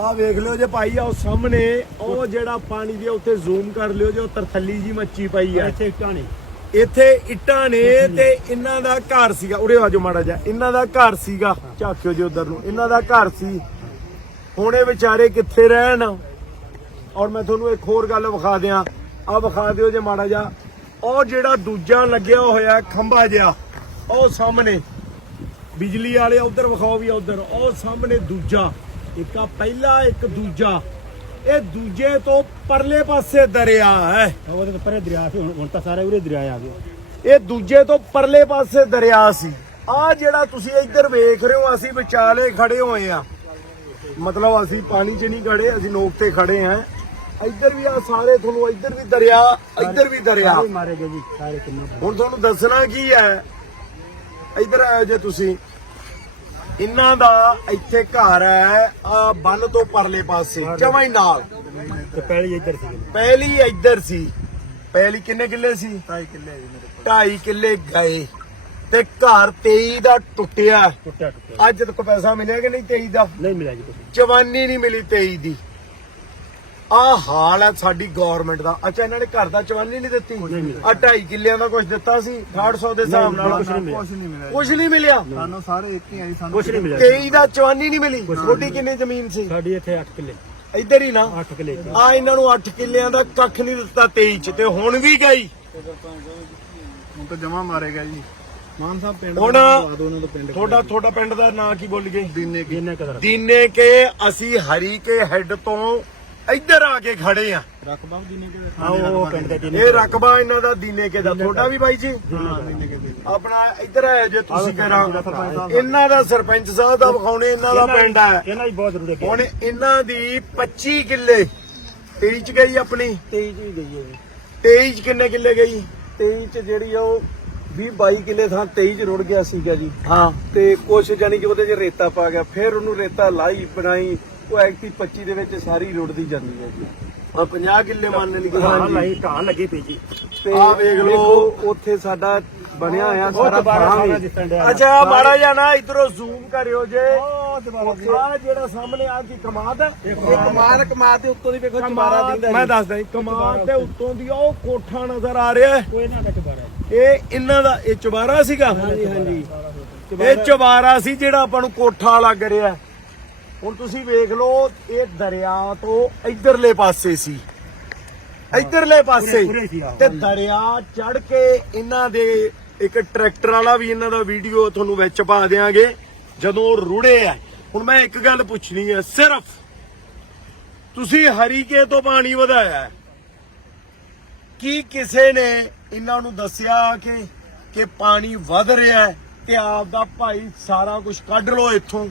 ਆ ਵੇਖ ਲਿਓ ਜੇ ਭਾਈ ਆ ਉਹ ਸਾਹਮਣੇ ਉਹ ਜਿਹੜਾ ਪਾਣੀ ਦੇ ਉੱਤੇ ਜ਼ੂਮ ਕਰ ਲਿਓ ਜੇ ਉਹ ਤਰਥੱਲੀ ਜੀ ਮੱਚੀ ਪਈ ਆ। ਇੱਥੇ ਇੱਟਾਂ ਨੇ। ਇੱਥੇ ਇੱਟਾਂ ਨੇ ਤੇ ਇਹਨਾਂ ਦਾ ਘਰ ਸੀਗਾ। ਉਰੇ ਆਜੋ ਮਾੜਾ ਜਿਹਾ। ਇਹਨਾਂ ਦਾ ਘਰ ਸੀਗਾ। ਝਾਕਿਓ ਜੀ ਉਧਰ ਨੂੰ। ਇਹਨਾਂ ਦਾ ਘਰ ਸੀ। ਹੁਣ ਇਹ ਵਿਚਾਰੇ ਕਿੱਥੇ ਰਹਿਣ? ਔਰ ਮੈਂ ਤੁਹਾਨੂੰ ਇੱਕ ਹੋਰ ਗੱਲ ਵਿਖਾ ਦਿਆਂ। ਆ ਵਿਖਾ ਦਿਓ ਜੇ ਮਾੜਾ ਜਿਹਾ। ਉਹ ਜਿਹੜਾ ਦੂਜਾ ਲੱਗਿਆ ਹੋਇਆ ਖੰਭਾ ਜਿਹਾ ਉਹ ਸਾਹਮਣੇ। ਬਿਜਲੀ ਵਾਲੇ ਉਧਰ ਵਿਖਾਓ ਵੀ ਉਧਰ। ਉਹ ਸਾਹਮਣੇ ਦੂਜਾ। ਇੱਕ ਆ ਪਹਿਲਾ ਇੱਕ ਦੂਜਾ। ਇਹ ਦੂਜੇ ਤੋਂ ਪਰਲੇ ਪਾਸੇ ਦਰਿਆ ਹੈ। ਉਹਦੇ ਤੋਂ ਪਰੇ ਦਰਿਆ ਸੀ ਹੁਣ ਹੁਣ ਤਾਂ ਸਾਰੇ ਉਰੇ ਦਰਿਆ ਆ ਗਿਆ। ਇਹ ਦੂਜੇ ਤੋਂ ਪਰਲੇ ਪਾਸੇ ਦਰਿਆ ਸੀ। ਆ ਜਿਹੜਾ ਤੁਸੀਂ ਇੱਧਰ ਵੇਖ ਰਹੇ ਹੋ ਅਸੀਂ ਵਿਚਾਲੇ ਖੜੇ ਹੋਏ ਆ। ਮਤਲਬ ਅਸੀਂ ਪਾਣੀ 'ਚ ਨਹੀਂ ਖੜੇ ਅਸੀਂ ਨੋਕ ਤੇ ਖੜੇ ਆ। ਇੱਧਰ ਵੀ ਆ ਸਾਰੇ ਤੁਹਾਨੂੰ ਇੱਧਰ ਵੀ ਦਰਿਆ ਇੱਧਰ ਵੀ ਦਰਿਆ। ਮਾਰੇ ਗਏ ਜੀ ਸਾਰੇ ਕਿੰਨੇ ਹੁਣ ਤੁਹਾਨੂੰ ਦੱਸਣਾ ਕੀ ਹੈ? ਇੱਧਰ ਆਇਓ ਜੇ ਤੁਸੀਂ। ਇਹਨਾਂ ਦਾ ਇੱਥੇ ਘਰ ਹੈ ਆ ਬੰਨ ਤੋਂ ਪਰਲੇ ਪਾਸੇ ਜਮਾਂ ਹੀ ਨਾਲ। ਤੇ ਪਹਿਲੀ ਇੱਧਰ ਸੀ ਪਹਿਲੀ ਇੱਧਰ ਸੀ। ਪਹਿਲੀ ਕਿੰਨੇ ਕਿੱਲੇ ਸੀ? 2.5 ਕਿੱਲੇ ਜੀ ਮੇਰੇ 2.5 ਕਿੱਲੇ ਗਏ। ਤੇ ਘਰ 23 ਦਾ ਟੁੱਟਿਆ। ਟੁੱਟਿਆ ਟੁੱਟਿਆ। ਅੱਜ ਤੱਕ ਪੈਸਾ ਮਿਲਿਆ ਕਿ ਨਹੀਂ 23 ਦਾ? ਨਹੀਂ ਮਿਲਿਆ ਜੀ ਜਵਾਨੀ ਨਹੀਂ ਮਿਲੀ 23 ਦੀ। ਆ ਹਾਲ ਹੈ ਸਾਡੀ ਗਵਰਨਮੈਂਟ ਦਾ। ਅੱਛਾ ਇਹਨਾਂ ਨੇ ਘਰ ਦਾ ਜਵਾਨੀ ਨਹੀਂ ਦਿੱਤੀ। ਆ 2.5 ਕਿੱਲਿਆਂ ਦਾ ਕੁਝ ਦਿੱਤਾ ਸੀ 800 ਦੇ ਹਿਸਾਬ ਨਾਲ। ਕੁਛ ਨਹੀਂ ਮਿਲਿਆ। ਕੁਛ ਨਹੀਂ ਮਿਲਿਆ। ਕੁਝ ਨਹੀਂ ਮਿਲਿਆ। ਸਾਨੂੰ ਸਾਰੇ ਇੱਕ ਹੀ ਆ ਜੀ ਸਾਨੂੰ ਕੁਝ ਨਹੀਂ ਮਿਲਿਆ। 23 ਦਾ ਜਵਾਨੀ ਨਹੀਂ ਮਿਲੀ। ਛੋਟੀ ਕਿੰਨੀ ਜ਼ਮੀਨ ਸੀ? ਸਾਡੀ ਇੱਥੇ 8 ਕਿੱਲੇ। ਇੱਧਰ ਹੀ ਨਾ। 8 ਕਿੱਲੇ। ਆ ਇਹਨਾਂ ਨੂੰ 8 ਕਿੱਲਿਆਂ ਦਾ ਕੱਖ ਨਹੀਂ ਦਿੱਤਾ 23 ਚ ਤੇ ਹੁਣ ਵੀ ਗਈ। ਹੁਣ ਤਾਂ ਜਮਾ ਮਾਰੇਗਾ ਜੀ। ਮਾਨ ਸਾਹਿਬ ਪਿੰਡ ਹੁਣ ਦੋ ਉਹਨਾਂ ਦਾ ਪਿੰਡ ਤੁਹਾਡਾ ਤੁਹਾਡਾ ਪਿੰਡ ਦਾ ਨਾਂ ਕੀ ਬੋਲ ਗਏ? ਦਿਨੇ ਕੀ। ਦੀਨੇ ਕੇ ਅਸੀਂ ਹਰੀ ਕੇ ਹੈੱਡ ਤੋਂ ਇੱਧਰ ਆ ਕੇ ਖੜੇ ਆ। ਰਕਬਾ ਦਿਨੇ ਕੇ ਹਾਂ ਉਹ ਪਿੰਡ ਦੇ ਇਹ ਰਕਬਾ ਇਹਨਾਂ ਦਾ ਦੀਨੇ ਕੇ ਦਾ। ਤੁਹਾਡਾ ਵੀ ਬਾਈ ਜੀ? ਆਪਣਾ ਇੱਧਰ ਆਇਆ ਜੇ ਤੁਸੀਂ ਕਰਾਂ। ਇਹਨਾਂ ਦਾ ਸਰਪੰਚ ਸਾਹਿਬ ਦਾ ਵਿਖਾਉਣੇ ਇਹਨਾਂ ਦਾ ਪਿੰਡ ਹੈ ਇਹਨਾਂ ਦੀ ਬਹੁਤ ਜ਼ਰੂਰਤ ਹੈ। ਹੁਣ ਇਹਨਾਂ ਦੀ 25 ਕਿੱਲੇ। 23 ਚ ਗਈ ਆਪਣੀ। 23 ਜੀ ਗਈ ਹੈ ਜੀ। 23 ਚ ਕਿੰਨੇ ਕਿੱਲੇ ਗਈ? 23 ਚ ਜਿਹੜੀ ਆ ਉਹ 20 22 ਕਿੱਲੇ ਥਾਂ 23 ਚ ਰੁੜ ਗਿਆ ਸੀਗਾ ਜੀ। ਹਾਂ। ਤੇ ਕੁਛ ਜਾਨੀ ਕਿ ਉਹਦੇ ਚ ਰੇਤਾ ਪਾ ਗਿਆ। ਫਿਰ ਉਹਨੂੰ ਰੇਤਾ ਲਾਈ ਬਣਾਈ। ਉਹ ਐਕਟੀ 25 ਦੇ ਵਿੱਚ ਸਾਰੀ ਰੁੜਦੀ ਜਾਂਦੀ ਹੈ ਜੀ। ਆ 50 ਕਿੱਲੇ ਮੰਨ ਲਈ ਹਾਂ ਲਾਈ ਢਾਲ ਲੱਗੀ ਪਈ ਜੀ। ਤੇ ਆਹ ਵੇਖ ਲਓ। ਉੱਥੇ ਸਾਡਾ ਬਣਿਆ ਹੋਇਆ ਸਾਰਾ ਡਿਆ। ਅੱਛਾ ਮਾੜਾ ਨਾ ਇਧਰੋਂ ਜ਼ੂਮ ਕਰਿਓ ਜੇ। ਆ ਜਿਹੜਾ ਸਾਹਮਣੇ ਆ ਕੀ ਕਮਾਦ ਹੈ ਇਹ ਕਮਾਲ ਕਮਾਲ ਦੇ ਉੱਤੋਂ ਦੀ ਵੇਖੋ ਚਮਾਰਾ ਕਮਾਦ ਦਿੰਦਾ ਮੈਂ ਦੱਸਦਾ ਜੀ ਕਮਾਦ ਦੇ ਉੱਤੋਂ ਦੀ ਉਹ ਕੋਠਾ ਨਜ਼ਰ ਆ ਰਿਹਾ ਹੈ। ਕੋਈ ਨਾ ਦੁਬਾਰਾ ਇਹ ਇਹਨਾਂ ਦਾ ਇਹ ਚੁਬਾਰਾ ਸੀਗਾ? ਹਾਂਜੀ ਹਾਂਜੀ। ਇਹ ਚੁਬਾਰਾ ਸੀ ਜਿਹੜਾ ਆਪਾਂ ਨੂੰ ਕੋਠਾ ਲੱਗ ਰਿਹਾ ਹੁਣ ਤੁਸੀਂ ਵੇਖ ਲਓ ਇਹ ਦਰਿਆ ਤੋਂ ਇਧਰਲੇ ਪਾਸੇ ਸੀ ਇਧਰਲੇ ਪਾਸੇ। ਤੇ ਦਰਿਆ ਚੜ ਕੇ ਇਹਨਾਂ ਦੇ ਇੱਕ ਟਰੈਕਟਰ ਵਾਲਾ ਵੀ ਇਹਨਾਂ ਦਾ ਵੀਡੀਓ ਤੁਹਾਨੂੰ ਵਿੱਚ ਪਾ ਦਿਆਂਗੇ ਜਦੋਂ ਰੁੜੇ ਆ ਹੁਣ ਮੈਂ ਇੱਕ ਗੱਲ ਪੁੱਛਣੀ ਹੈ ਸਿਰਫ ਤੁਸੀਂ ਹਰੀਕੇ ਤੋਂ ਪਾਣੀ ਵਧਾਇਆ। ਕੀ ਕਿਸੇ ਨੇ ਇਹਨਾਂ ਨੂੰ ਦੱਸਿਆ ਕਿ ਕਿ ਪਾਣੀ ਵਧ ਰਿਹਾ ਹੈ ਤੇ ਆਪ ਦਾ ਭਾਈ ਸਾਰਾ ਕੁਝ ਕੱਢ ਲਓ ਇੱਥੋਂ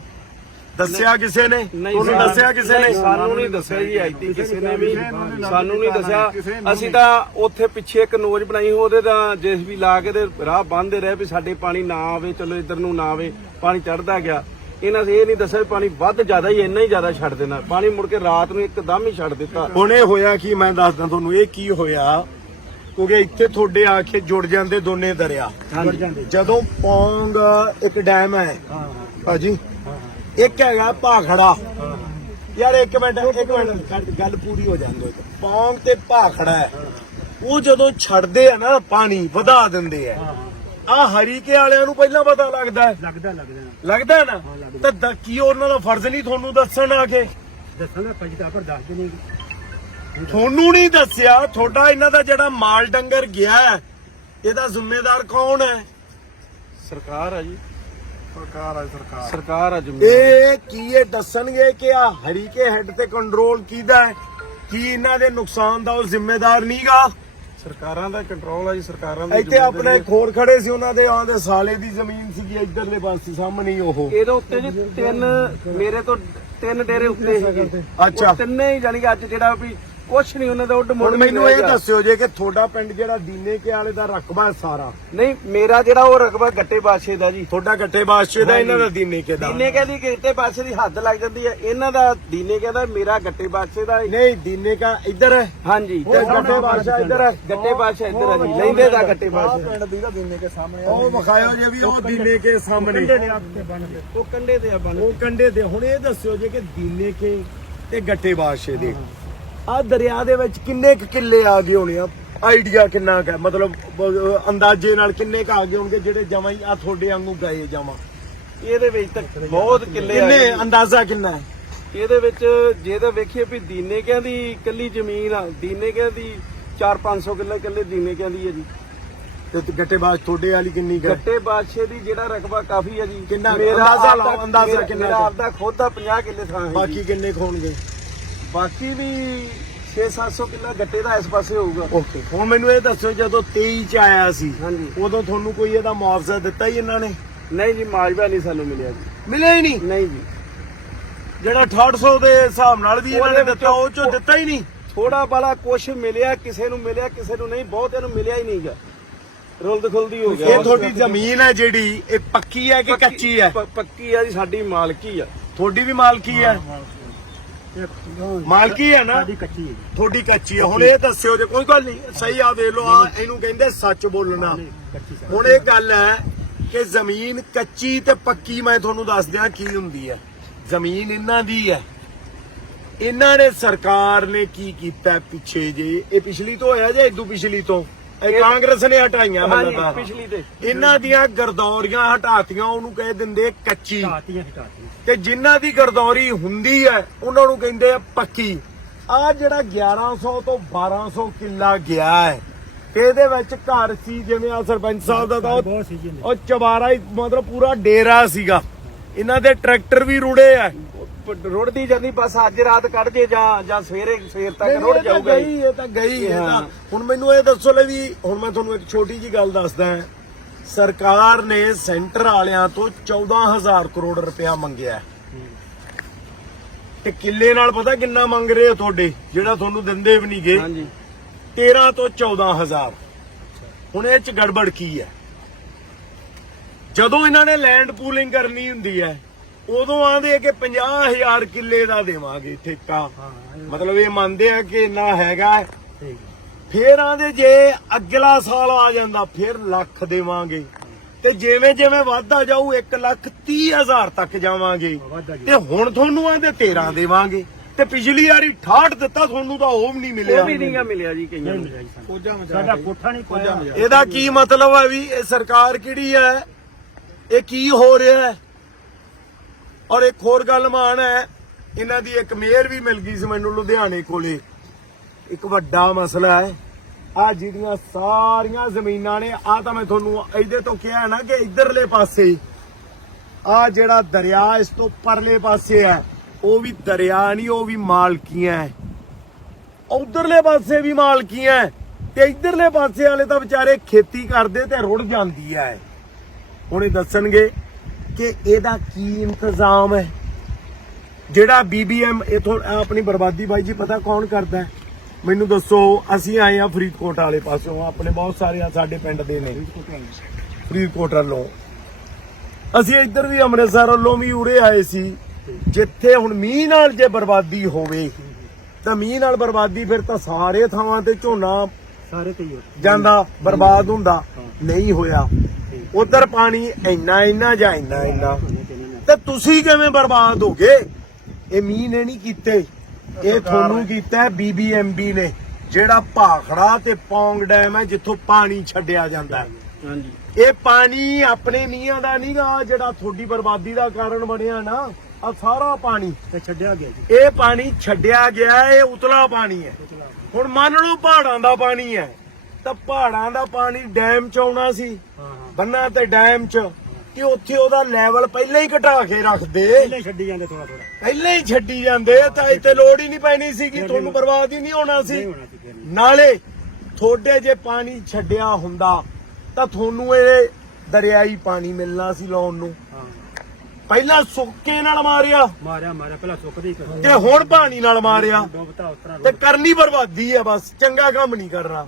ਦੱਸਿਆ ਕਿਸੇ ਨੇ? ਤੁਹਾਨੂੰ ਦੱਸਿਆ ਕਿਸੇ ਨੇ? ਸਾਨੂੰ ਨਹੀਂ ਦੱਸਿਆ ਜੀ ਆਈਟੀ ਕਿਸੇ ਨੇ ਵੀ। ਸਾਨੂੰ ਨਹੀਂ ਦੱਸਿਆ। ਅਸੀਂ ਤਾਂ ਉੱਥੇ ਪਿੱਛੇ ਇੱਕ ਨੋਜ ਬਣਾਈ ਉਹਦੇ ਤਾਂ ਜਿਸ ਵੀ ਲਾ ਕੇ ਤੇ ਰਾਹ ਬੰਨਦੇ ਰਹੇ ਵੀ ਸਾਡੇ ਪਾਣੀ ਨਾ ਆਵੇ ਚਲੋ ਇੱਧਰ ਨੂੰ ਨਾ ਆਵੇ ਪਾਣੀ ਚੜਦਾ ਗਿਆ। ਇਹਨਾਂ ਨੇ ਇਹ ਨਹੀਂ ਦੱਸਿਆ ਪਾਣੀ ਵੱਧ ਜ਼ਿਆਦਾ ਹੀ ਇੰਨਾ ਹੀ ਜ਼ਿਆਦਾ ਛੱਡ ਦੇਣਾ। ਪਾਣੀ ਮੁੜ ਕੇ ਰਾਤ ਨੂੰ ਇੱਕਦਮ ਹੀ ਛੱਡ ਦਿੱਤਾ। ਹੁਣ ਇਹ ਹੋਇਆ ਕੀ ਮੈਂ ਦੱਸਦਾ ਤੁਹਾਨੂੰ ਇਹ ਕੀ ਹੋਇਆ? ਕਿਉਂਕਿ ਇੱਥੇ ਤੁਹਾਡੇ ਆ ਕੇ ਜੁੜ ਜਾਂਦੇ ਦੋਨੇ ਦਰਿਆ। ਜੁੜ ਜਾਂਦੇ ਜਦੋਂ ਪੌਂਗ ਇੱਕ ਡੈਮ ਹੈ। ਹਾਂ ਹਾਂ। ਭਾਜੀ ਇੱਕ ਹੈਗਾ ਭਾਖੜਾ। ਯਾਰ ਇੱਕ ਮਿੰਟ ਇੱਕ ਮਿੰਟ। ਗੱਲ- ਪੂਰੀ ਹੋ ਜਾਂਦੀ ਪੌਂਗ ਤੇ ਭਾਖੜਾ ਉਹ ਜਦੋਂ ਛੱਡਦੇ ਆ ਨਾ ਪਾਣੀ ਵਧਾ ਦਿੰਦੇ ਆ। ਆ ਹਰੀਕੇ ਵਾਲਿਆਂ ਨੂੰ ਪਹਿਲਾਂ ਪਤਾ ਲੱਗਦਾ ਹੈ। ਲੱਗਦਾ ਲੱਗਦਾ। ਲੱਗਦਾ ਨਾ? ਤਾਂ ਦ- ਕੀ ਉਹਨਾਂ ਦਾ ਫਰਜ਼ ਨਹੀਂ ਤੁਹਾਨੂੰ ਦੱਸਣ ਆ ਕੇ? ਦੱਸਣਾ ਤਾਂ ਪਰ ਦੱਸ ਦੇਣੀ ਤੁਹਾਨੂੰ ਨਹੀਂ ਦੱਸਿਆ? ਤੁਹਾਡਾ ਇਹਨਾਂ ਦਾ ਜਿਹੜਾ ਮਾਲ ਡੰਗਰ ਗਿਆ ਇਹਦਾ ਜ਼ਿੰਮੇਦਾਰ ਕੌਣ ਹੈ? ਸਰਕਾਰ ਆ ਜੀ। ਸਰਕਾਰ ਆ ਸਰਕਾਰ। ਸਰਕਾਰ ਆ ਇਹ ਕੀ ਇਹ ਦੱਸਣਗੇ ਕਿ ਆ ਹਰੀਕੇ ਹੈੱਡ ਤੇ ਕੰਟਰੋਲ ਕਿਹਦਾ ਹੈ? ਕੀ ਇਹਨਾਂ ਦੇ ਨੁਕਸਾਨ ਦਾ ਉਹ ਜ਼ਿੰਮੇਦਾਰ ਨਹੀਂਗਾ? ਸਰਕਾਰਾਂ ਦਾ ਕੰਟਰੋਲ ਆ ਜੀ ਸਰਕਾਰਾਂ ਦਾ ਇੱਥੇ ਆਪਣੇ ਇੱਕ ਹੋਰ ਖੜੇ ਸੀ ਉਹਨਾਂ ਦੇ ਆਂਦੇ ਸਾਲੇ ਦੀ ਜ਼ਮੀਨ ਸੀਗੀ ਇੱਧਰਲੇ ਪਾਸੇ ਸਾਹਮਣੇ ਹੀ ਉਹ। ਇਹਦੇ ਉੱਤੇ ਜੀ ਤਿੰਨ ਮੇਰੇ ਤੋਂ ਤਿੰਨ ਡੇਰੇ ਉੱਤੇ ਸੀਗੇ। ਅੱਛਾ। ਉਹ ਤਿੰਨੇ ਹੀ ਜਾਨੀ ਕਿ ਅੱਜ ਜਿਹੜਾ ਵੀ ਕੁਛ ਨਹੀਂ ਉਹਨਾਂ ਦਾ ਉੱਡ ਹੁਣ ਨਹੀਂ ਮੈਨੂੰ ਇਹ। ਦੱਸਿਓ ਜੇ ਕਿ ਤੁਹਾਡਾ ਪਿੰਡ ਜਿਹੜਾ ਦੀਨੇ ਕੇ ਵਾਲੇ ਦਾ ਰਕਬਾ ਹੈ ਸਾਰਾ। ਨਹੀਂ ਮੇਰਾ ਜਿਹੜਾ ਉਹ ਰਕਬਾ ਗੱਟੇ ਬਾਦਸ਼ਾਹ ਦਾ ਜੀ। ਤੁਹਾਡਾ ਗੱਟੇ ਬਾਦਸ਼ਾਹ ਦਾ ਇਹਨਾਂ ਦਾ ਦੀਨੇ ਕੇ ਦਾ। ਦੀਨੇ ਕੇ ਦੀ ਗੱਟੇ ਬਾਦਸ਼ਾਹ ਦੀ ਹੱਦ ਲੱਗ ਜਾਂਦੀ ਹੈ। ਇਹਨਾਂ ਦਾ ਦੀਨੇ ਕੇ ਦਾ ਮੇਰਾ ਗੱਟੇ ਬਾਦਸ਼ਾਹ ਦਾ ਨਹੀਂ ਦੀਨੇ ਕਾ ਇੱਧਰ ਹੈ। ਹਾਂਜੀ ਤੇ ਗੱਟੇ ਬਾਦਸ਼ਾਹ ਇੱਧਰ ਹੈ। ਗੱਟੇ ਬਾਦਸ਼ਾਹ ਇੱਧਰ ਆ ਜੀ। ਲੈਂਦੇ ਦਾ ਗੱਟੇ ਬਾਦਸ਼ਾਹ। ਪਿੰਡ ਦੀ ਦਾ ਦਿਨੇ ਕੇ ਸਾਹਮਣੇ ਉਹ ਵਿਖਾਇਓ ਜੇ ਵੀ ਉਹ ਦੀਨੇ ਕੇ ਸਾਹਮਣੇ। ਕੰਡੇ ਦੇ ਆਪ ਤੇ ਬਣ ਕੇ। ਉਹ ਕੰਡੇ ਤੇ ਆ ਬਣ ਉਹ ਕੰਡੇ ਦੇ। ਹੁਣ ਇਹ ਦੱਸਿਓ ਜੇ ਕਿ ਦੀਨੇ ਕੇ ਤੇ ਗੱਟੇ ਬਾਦਸ਼ਾਹ ਦੇ। ਆ ਦਰਿਆ ਦੇ ਵਿੱਚ ਕਿੰਨੇ ਕੁ ਕਿੱਲੇ ਆ ਗਏ ਹੋਣੇ ਆ? ਆਈਡੀਆ ਕਿੰਨਾ ਕੁ ਹੈ? ਮਤਲਬ ਅਹ, ਅੰਦਾਜ਼ੇ ਨਾਲ ਕਿੰਨੇ ਕੁ ਆ ਗਏ ਹੋਣਗੇ ਜਿਹੜੇ ਜਮਾਂ ਹੀ ਆ ਤੁਹਾਡੇ ਵਾਂਗੂ ਗਏ ਜਮਾਂ? ਇਹਦੇ ਵਿੱਚ ਤਾਂ ਬਹੁਤ ਕਿੱਲੇ ਆ ਕਿੰਨੇ? ਗਏ। ਅੰਦਾਜ਼ਾ ਕਿੰਨਾ ਹੈ? ਇਹਦੇ ਵਿੱਚ ਜੇ ਤਾਂ ਵੇਖੀਏ ਵੀ ਦੀਨੇ ਕਿਆਂ ਦੀ ਇਕੱਲੀ ਜ਼ਮੀਨ ਆ ਦੀਨੇ ਕਿਆਂ ਦੀ 4-500 ਕਿੱਲੇ ਇਕੱਲੇ ਦੀਨੇ ਕਿਆਂ ਦੀ ਹੈ ਜੀ। ਤੇ ਗੱਟੇ ਬਾਦ ਤੁਹਾਡੇ ਵਾਲੀ ਕਿੰਨੀ ਕੁ ਹੈ? ਗੱਟੇ ਬਾਦਸ਼ਾਹ ਦੀ ਜਿਹੜਾ ਰਕਬਾ ਕਾਫੀ ਹੈ ਜੀ। ਕਿੰਨਾ? ਮੇਰਾ ਅੰਦਾਜ਼ਾ ਆਪਦਾ- ਅੰਦਾਜ਼ਾ ਕਿੰਨਾ ਮੇਰਾ ਕੁ? ਆਪਦਾ ਖੁਦ ਦਾ 50 ਕਿੱਲੇ ਥਾਂ ਹੈ ਬਾਕੀ। ਕਿੰਨੇ ਕੁ ਹੋਣਗੇ? ਬਾਕੀ ਵੀ 6-700 ਕਿੱਲਾ ਗੱਟੇ ਦਾ ਇਸ ਪਾਸੇ ਹੋਊਗਾ। ਓਕੇ ਹੁਣ ਮੈਨੂੰ ਇਹ ਦੱਸੋ ਜਦੋਂ 23 ਚ ਆਇਆ ਸੀ ਹਾਂਜੀ। ਉਦੋਂ ਤੁਹਾਨੂੰ ਕੋਈ ਇਹਦਾ ਮੁਆਵਜ਼ਾ ਦਿੱਤਾ ਹੀ ਇਹਨਾਂ ਨੇ? ਨਹੀਂ ਜੀ ਮਾਜਵਾ ਨਹੀਂ ਸਾਨੂੰ ਮਿਲਿਆ ਜੀ। ਮਿਲਿਆ ਹੀ ਨਹੀਂ? ਨਹੀਂ ਜੀ। ਜਿਹੜਾ 6800 ਦੇ ਹਿਸਾਬ ਨਾਲ ਵੀ ਇਹਨਾਂ ਨੇ ਉਹਦੇ ਦਿੱਤਾ ਉਹ ਚੋਂ ਵਿੱਚੋਂ- ਦਿੱਤਾ ਹੀ ਨਹੀਂ? ਥੋੜਾ ਬਾਲਾ ਕੁਛ ਮਿਲਿਆ ਕਿਸੇ ਨੂੰ ਮਿਲਿਆ ਕਿਸੇ ਨੂੰ ਨਹੀਂ ਬਹੁਤਿਆਂ ਨੂੰ ਮਿਲਿਆ ਹੀ ਨਹੀਂਗਾ ਰੁਲਦ ਖੁਲਦੀ ਹੋ ਗਿਆ। ਇਹ ਤੁਹਾਡੀ ਜ਼ਮੀਨ ਹੈ ਜਿਹੜੀ ਇਹ ਪੱਕੀ ਹੈ ਕਿ ਪੱਕੀ- ਕੱਚੀ ਹੈ? ਪ- ਪੱਕੀ ਆ ਜੀ ਸਾਡੀ ਮਾਲਕੀ ਆ। ਤੁਹਾਡੀ ਵੀ ਮਾਲਕੀ ਹੈ। ਮਾਲਕੀ ਹੈ ਨਾ? ਸਾਡੀ ਕੱਚੀ ਹੈ। ਜੀ। ਤੁਹਾਡੀ ਕੱਚੀ ਹੈ। ਹੁਣ ਇਹ ਦੱਸਿਓ ਜੇ ਕੋਈ ਗੱਲ ਨਹੀਂ ਸਹੀ ਆ ਵੇਖ ਲਓ ਆ ਇਹਨੂੰ ਕਹਿੰਦੇ ਸੱਚ ਬੋਲਣਾ। ਹੁਣ ਇਹ ਗੱਲ ਹੈ ਕਿ ਜ਼ਮੀਨ ਕੱਚੀ ਤੇ ਪੱਕੀ ਮੈਂ ਤੁਹਾਨੂੰ ਦੱਸ ਦਿਆਂ ਕੀ ਹੁੰਦੀ ਹੈ। ਜ਼ਮੀਨ ਇਹਨਾਂ ਦੀ ਹੈ। ਇਹਨਾਂ ਨੇ ਸਰਕਾਰ ਨੇ ਕੀ ਕੀਤਾ ਪਿੱਛੇ ਜੇ? ਇਹ ਪਿਛਲੀ ਤੋਂ ਹੋਇਆ ਜਾਂ ਇਦੋਂ ਪਿਛਲੀ ਤੋਂ? ਇਹ ਕਾਂਗਰਸ ਨੇ ਹਟਾਈਆਂ ਹਾਂਜੀ ਮਤਲਬ ਪਿਛਲੀ ਤੇ। ਇਹਨਾਂ ਦੀਆਂ ਗਰਦੌਰੀਆਂ ਹਟਾਤੀਆਂ ਉਹਨੂੰ ਕਹਿ ਦਿੰਦੇ ਕੱਚੀ। ਹਟਾਤੀਆਂ ਹਟਾਤੀਆਂ। ਤੇ ਜਿਨ੍ਹਾਂ ਦੀ ਗਰਦੌਰੀ ਹੁੰਦੀ ਹੈ ਉਹਨਾਂ ਨੂੰ ਕਹਿੰਦੇ ਆ ਪੱਕੀ। ਆ ਜਿਹੜਾ 1100 ਤੋਂ 1200 ਕਿੱਲਾ ਗਿਆ ਹੈ ਤੇ ਇਹਦੇ ਵਿੱਚ ਘਰ ਸੀ ਜਿਵੇਂ ਆ ਸਰਪੰਚ ਸਾਹਿਬ ਦਾ ਤਾਂ। ਉਹ ਚਵਾਰਾ ਹੀ ਮਤਲਬ ਪੂਰਾ ਡੇਰਾ ਸੀਗਾ। ਇਹਨਾਂ ਦੇ ਟਰੈਕਟਰ ਵੀ ਰੁੜੇ ਆ। ਰੁੜਦੀ ਜਾਂਦੀ ਬਸ ਅੱਜ ਰਾਤ ਕੱਢ ਜੇ ਜਾਂ ਜਾਂ ਸਵੇਰੇ ਸਵੇਰ ਤੱਕ ਰੁੜ ਜਾਊਗਾ। ਗਈ ਇਹ ਤਾਂ ਗਈ ਇਹ ਤਾਂ। ਹੁਣ ਮੈਨੂੰ ਇਹ ਦੱਸੋ ਲੈ ਵੀ ਹੁਣ ਮੈਂ ਤੁਹਾਨੂੰ ਇੱਕ ਛੋਟੀ ਜੀ ਗੱਲ ਦੱਸਦਾ ਹਾਂ ਸਰਕਾਰ ਨੇ ਸੈਂਟਰ ਵਾਲਿਆਂ ਤੋਂ 14000 ਕਰੋੜ ਰੁਪਇਆ ਮੰਗਿਆ ਹੈ। ਤੇ ਕਿੱਲੇ ਨਾਲ ਪਤਾ ਕਿੰਨਾ ਮੰਗ ਰਹੇ ਹੋ ਤੁਹਾਡੇ ਜਿਹੜਾ ਤੁਹਾਨੂੰ ਦਿੰਦੇ ਵੀ ਨਹੀਂ ਗਏ ਹਾਂਜੀ 13 ਤੋਂ 14000 ਹੁਣ ਇਹ ਚ ਗੜਬੜ ਕੀ ਹੈ ਜਦੋਂ ਇਹਨਾਂ ਨੇ ਲੈਂਡ ਪੂਲਿੰਗ ਕਰਨੀ ਹੁੰਦੀ ਹੈ ਉਦੋਂ ਆਂਦੇ ਕਿ 50000 ਕਿੱਲੇ ਦਾ ਦੇਵਾਂਗੇ ਠੇਕਾ ਮਤਲਬ ਇਹ ਮੰਨਦੇ ਆ ਕਿ ਇੰਨਾ ਹੈਗਾ ਫੇਰ ਆਂਦੇ ਜੇ ਅਗਲਾ ਸਾਲ ਆ ਜਾਂਦਾ ਫਿਰ ਲੱਖ ਦੇਵਾਂਗੇ। ਤੇ ਜਿਵੇਂ ਜਿਵੇਂ ਵੱਧਦਾ ਜਾਊ 1 ਲੱਖ 30 ਹਜ਼ਾਰ ਤੱਕ ਜਾਵਾਂਗੇ। ਵਾਧਾ ਤੇ ਹੁਣ ਤੁਹਾਨੂੰ ਆਂਦੇ 13 ਦੇਵਾਂਗੇ। ਤੇ ਪਿਛਲੀ ਵਾਰੀ 68 ਦਿੱਤਾ ਤੁਹਾਨੂੰ ਤਾਂ ਉਹ ਵੀ ਨਹੀਂ ਮਿਲਿਆ। ਉਹ ਵੀ ਨਹੀਂਗਾ ਮਿਲਿਆ ਜੀ ਕਈਆਂ ਨਹੀਂ ਨੂੰ ਸਾਡਾ ਕੋਠਾ ਨਹੀਂ ਪਾਇਆ। ਇਹਦਾ ਕੀ। ਮਤਲਬ ਹੈ ਵੀ ਇਹ ਸਰਕਾਰ ਕਿਹੜੀ ਹੈ? ਇਹ ਕੀ ਹੋ ਰਿਹਾ ਹੈ? ਔਰ ਇੱਕ ਹੋਰ ਗੱਲ ਮਾਣ ਹੈ, ਇਹਨਾਂ ਦੀ ਇੱਕ ਮੇਅਰ ਵੀ ਮਿਲ ਗਈ ਸੀ ਮੈਨੂੰ ਲੁਧਿਆਣੇ ਕੋਲੇ। ਇੱਕ ਵੱਡਾ ਮਸਲਾ ਹੈ ਆ ਜਿਹੜੀਆਂ ਸਾਰੀਆਂ ਜ਼ਮੀਨਾਂ ਨੇ ਆ ਤਾਂ ਮੈਂ ਤੁਹਾਨੂੰ ਇਹਦੇ ਤੋਂ ਕਿਹਾ ਨਾ ਕਿ ਇਧਰਲੇ ਪਾਸੇ ਆ ਜਿਹੜਾ ਦਰਿਆ ਇਸ ਤੋਂ ਪਰਲੇ ਪਾਸੇ ਹੈ, ਉਹ ਵੀ ਦਰਿਆ ਨਹੀਂ, ਉਹ ਵੀ ਮਾਲਕੀਆਂ ਹੈ। ਉਧਰਲੇ ਪਾਸੇ ਵੀ ਮਾਲਕੀਆਂ ਹੈ, ਤੇ ਇਧਰਲੇ ਪਾਸੇ ਵਾਲੇ ਤਾਂ ਵਿਚਾਰੇ ਖੇਤੀ ਕਰਦੇ ਤੇ ਰੁੜ ਜਾਂਦੀ ਹੈ। ਹੁਣ ਇਹ ਦੱਸਣਗੇ ਕਿ ਇਹਦਾ ਕੀ ਇੰਤਜ਼ਾਮ ਹੈ? ਜਿਹੜਾ ਬੀਬੀਐਮ ਇਥੋਂ ਆਪਣੀ ਬਰਬਾਦੀ ਬਾਈ ਜੀ ਪਤਾ ਕੌਣ ਕਰਦਾ? ਮੈਨੂੰ ਦੱਸੋ ਅਸੀਂ ਆਏ ਆ ਫਰੀਦਕੋਟ ਵਾਲੇ ਪਾਸੋਂ ਆਪਣੇ ਬਹੁਤ ਸਾਰੇ ਆ ਸਾਡੇ ਪਿੰਡ ਦੇ ਨੇ। ਫਰੀਦਕੋਟ ਵੱਲੋਂ। ਅਸੀਂ ਇੱਧਰ ਵੀ ਅੰਮ੍ਰਿਤਸਰ ਵੱਲੋਂ ਵੀ ਉਰੇ ਆਏ ਸੀ। ਜਿੱਥੇ ਹੁਣ ਮੀਂਹ ਨਾਲ ਜੇ ਬਰਬਾਦੀ ਹੋਵੇ ਤਾਂ ਮੀਂਹ ਨਾਲ ਬਰਬਾਦੀ ਫਿਰ ਤਾਂ ਸਾਰੇ ਥਾਵਾਂ ਤੇ ਝੋਨਾ ਸਾਰੇ ਤੇ ਜਾਂਦਾ ਬਰਬਾਦ ਹੁੰਦਾ। ਨਹੀਂ ਹੋਇਆ। ਉਧਰ ਪਾਣੀ ਇੰਨਾ ਇੰਨਾ ਜਾਂ ਇੰਨਾ ਇੰਨਾ। ਤੇ ਤੁਸੀਂ ਕਿਵੇਂ ਬਰਬਾਦ ਹੋ ਗਏ? ਇਹ ਮੀਂਹ ਨੇ ਨਹੀਂ ਕੀਤੇ। ਇਹ ਤੁਹਾਨੂੰ ਕੀਤਾ ਬੀਬੀਐਮਬੀ ਨੇ। ਜਿਹੜਾ ਭਾਖੜਾ ਤੇ ਪੌਂਗ ਡੈਮ ਹੈ ਜਿੱਥੋਂ ਪਾਣੀ ਛੱਡਿਆ ਜਾਂਦਾ ਹਾਂਜੀ। ਇਹ ਪਾਣੀ ਆਪਣੇ ਮੀਆਂ ਦਾ ਨਹੀਂਗਾ ਜਿਹੜਾ ਤੁਹਾਡੀ ਬਰਬਾਦੀ ਦਾ ਕਾਰਨ ਬਣਿਆ ਨਾ ਆ ਸਾਰਾ ਪਾਣੀ। ਤੇ ਛੱਡਿਆ ਗਿਆ ਜੀ। ਇਹ ਪਾਣੀ ਛੱਡਿਆ ਗਿਆ ਇਹ ਉਤਲਾ ਪਾਣੀ ਹੈ। ਹੁਣ ਮੰਨ ਲਓ ਪਹਾੜਾਂ ਦਾ ਪਾਣੀ ਹੈ। ਤਾਂ ਪਹਾੜਾਂ ਦਾ ਪਾਣੀ ਡੈਮ ਚ ਆਉਣਾ ਸੀ। ਬੰਨਾ ਤੇ ਡੈਮ ਚ ਕਿ ਉੱਥੇ ਉਹਦਾ ਲੈਵਲ ਪਹਿਲਾਂ ਹੀ ਘਟਾ ਕੇ ਰੱਖਦੇ। ਪਹਿਲਾਂ ਛੱਡੀ ਜਾਂਦੇ ਥੋੜਾ ਥੋੜਾ ਪਹਿਲਾਂ ਹੀ ਛੱਡੀ ਜਾਂਦੇ ਤਾਂ ਇੱਥੇ ਲੋੜ ਹੀ ਨਹੀਂ ਪੈਣੀ ਸੀ ਕਿ ਤੁਹਾਨੂੰ ਬਰਬਾਦ ਹੀ ਨਹੀਂ ਹੋਣਾ ਸੀ। ਨਾਲੇ ਥੋੜੇ ਜੇ ਪਾਣੀ ਛੱਡਿਆ ਹੁੰਦਾ ਤਾਂ ਤੁਹਾਨੂੰ ਇਹ ਦਰਿਆਈ ਪਾਣੀ ਮਿਲਣਾ ਸੀ ਲਾਉਣ ਨੂੰ। ਪਹਿਲਾਂ ਸੁੱਕੇ ਨਾਲ ਮਾਰਿਆ। ਮਾਰਿਆ ਮਾਰਿਆ ਪਹਿਲਾਂ ਸੁੱਕਦੀ ਤੇ ਹੁਣ ਪਾਣੀ ਨਾਲ ਮਾਰਿਆ। ਤੇ ਕਰਨੀ ਬਰਬਾਦੀ ਹੈ ਬਸ ਚੰਗਾ ਕੰਮ ਨਹੀਂ ਕਰਨਾ।